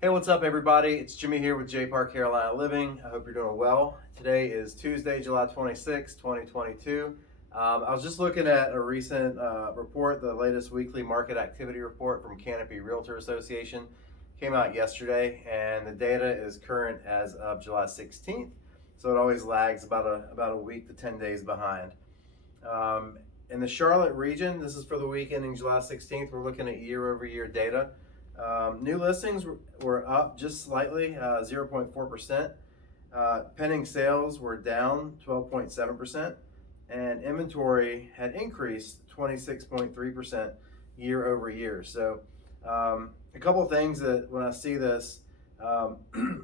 Hey, what's up, everybody? It's Jimmy here with JPAR Carolina Living. I hope you're doing well. Today is Tuesday, July 26, 2022. I was just looking at a recent report, the latest weekly market activity report from Canopy Realtor Association. Came out yesterday, and the data is current as of July 16th, so it always lags about a week to 10 days behind. In the Charlotte region, this is for the week ending July 16th, we're looking at year-over-year data. New listings were up just slightly, 0.4%. Pending sales were down 12.7%, and inventory had increased 26.3% year over year. So, a couple of things that when I see this,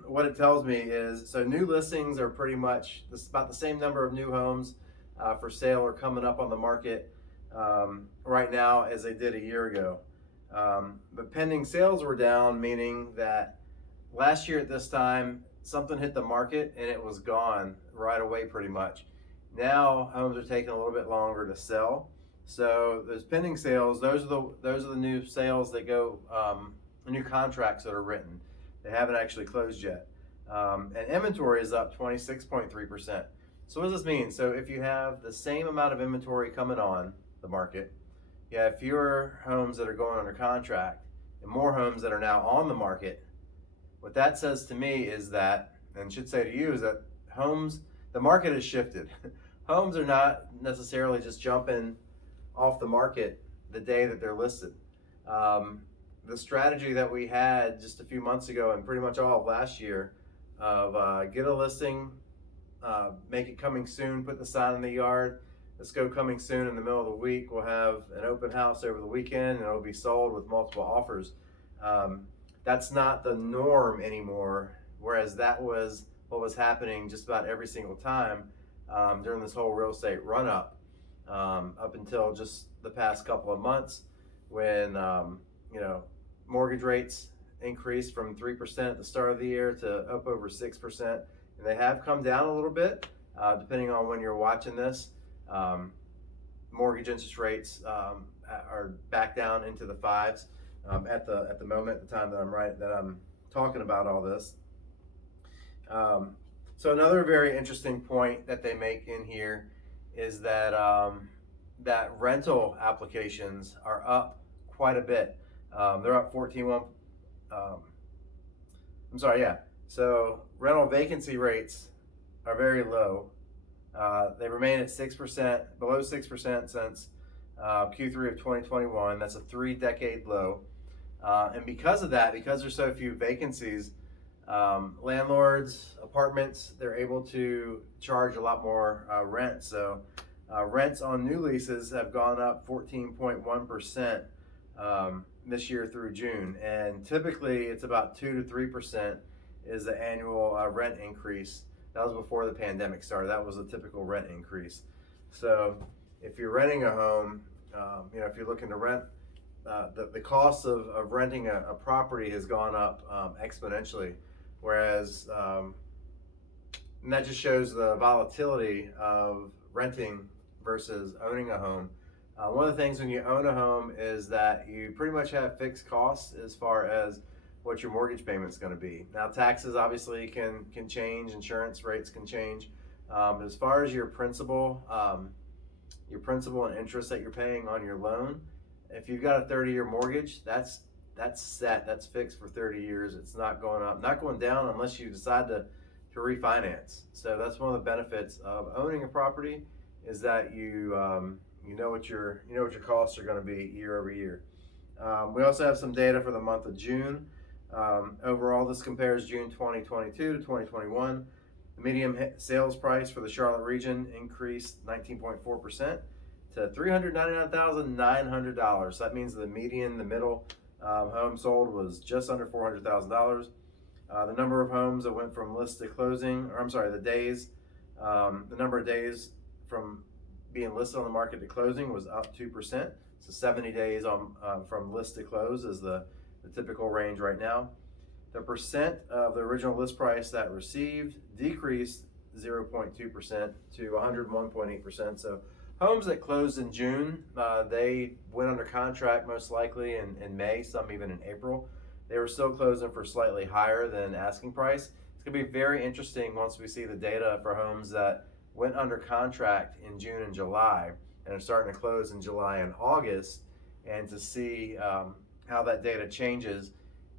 what it tells me is new listings are pretty much about the same number of new homes for sale or coming up on the market right now as they did a year ago. But pending sales were down, meaning that last year at this time, something hit the market and it was gone right away pretty much. Now homes are taking a little bit longer to sell. So those pending sales, those are the new sales that go, the new contracts that are written. They haven't actually closed yet. And inventory is up 26.3%. So what does this mean? So if you have the same amount of inventory coming on the market, you have fewer homes that are going under contract and more homes that are now on the market. What that says to me is that, and should say to you, is that the market has shifted. Homes are not necessarily just jumping off the market the day that they're listed. The strategy that we had just a few months ago and pretty much all of last year of get a listing, make it coming soon, put the sign in the yard, let's go coming soon in the middle of the week. We'll have an open house over the weekend and it'll be sold with multiple offers. That's not the norm anymore, whereas that was what was happening just about every single time during this whole real estate run up until just the past couple of months when mortgage rates increased from 3% at the start of the year to up over 6%, and they have come down a little bit depending on when you're watching this. Mortgage interest rates are back down into the fives at the moment, at the time that I'm talking about all this. So another very interesting point that they make in here is that that rental applications are up quite a bit. They're up 14. I'm sorry, yeah. So rental vacancy rates are very low. They remain at 6%, below 6% since Q3 of 2021. That's a 3-decade low. And because of that, because there's so few vacancies, landlords, apartments, they're able to charge a lot more rent. So rents on new leases have gone up 14.1% this year through June. And typically it's about 2 to 3% is the annual rent increase. That was before the pandemic started. That was a typical rent increase. So if you're renting a home, if you're looking to rent, the cost of renting a property has gone up exponentially. Whereas, and that just shows the volatility of renting versus owning a home. One of the things when you own a home is that you pretty much have fixed costs as far as what your mortgage payment is going to be. Now, taxes obviously can change, insurance rates can change, but as far as your principal and interest that you're paying on your loan, if you've got a 30-year mortgage, that's set, that's fixed for 30 years. It's not going up, not going down unless you decide to refinance. So that's one of the benefits of owning a property is that you know what your costs are going to be year over year. We also have some data for the month of June. Overall, this compares June 2022 to 2021. The median sales price for the Charlotte region increased 19.4% to $399,900. So that means the median, the middle home sold was just under $400,000. The number of homes that went from list to closing, or I'm sorry, the number of days from being listed on the market to closing was up 2%. So 70 days from list to close is the typical range right now. The percent of the original list price that received decreased 0.2% to 101.8%. So homes that closed in June, they went under contract most likely in May, some even in April. they were still closing for slightly higher than asking price. It's going to be very interesting once we see the data for homes that went under contract in June and July and are starting to close in July and August, and to see how that data changes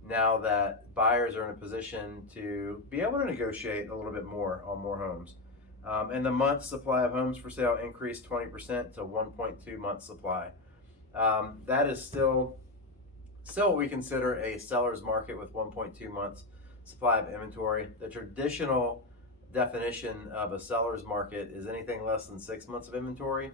now that buyers are in a position to be able to negotiate a little bit more on more homes. And the month supply of homes for sale increased 20% to 1.2 months supply. That is still what we consider a seller's market with 1.2 months supply of inventory. The traditional definition of a seller's market is anything less than 6 months of inventory.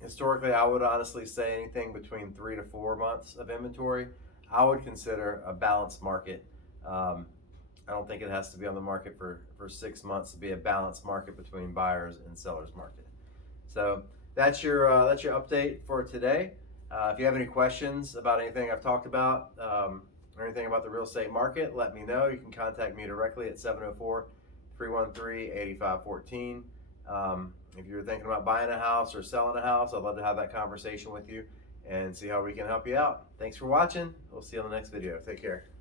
Historically, I would honestly say anything between 3 to 4 months of inventory I would consider a balanced market. I don't think it has to be on the market for 6 months to be a balanced market between buyers and sellers market. So that's your update for today. If you have any questions about anything I've talked about or anything about the real estate market, let me know. You can contact me directly at 704-313-8514. If you're thinking about buying a house or selling a house, I'd love to have that conversation with you and see how we can help you out. Thanks for watching. We'll see you on the next video. Take care.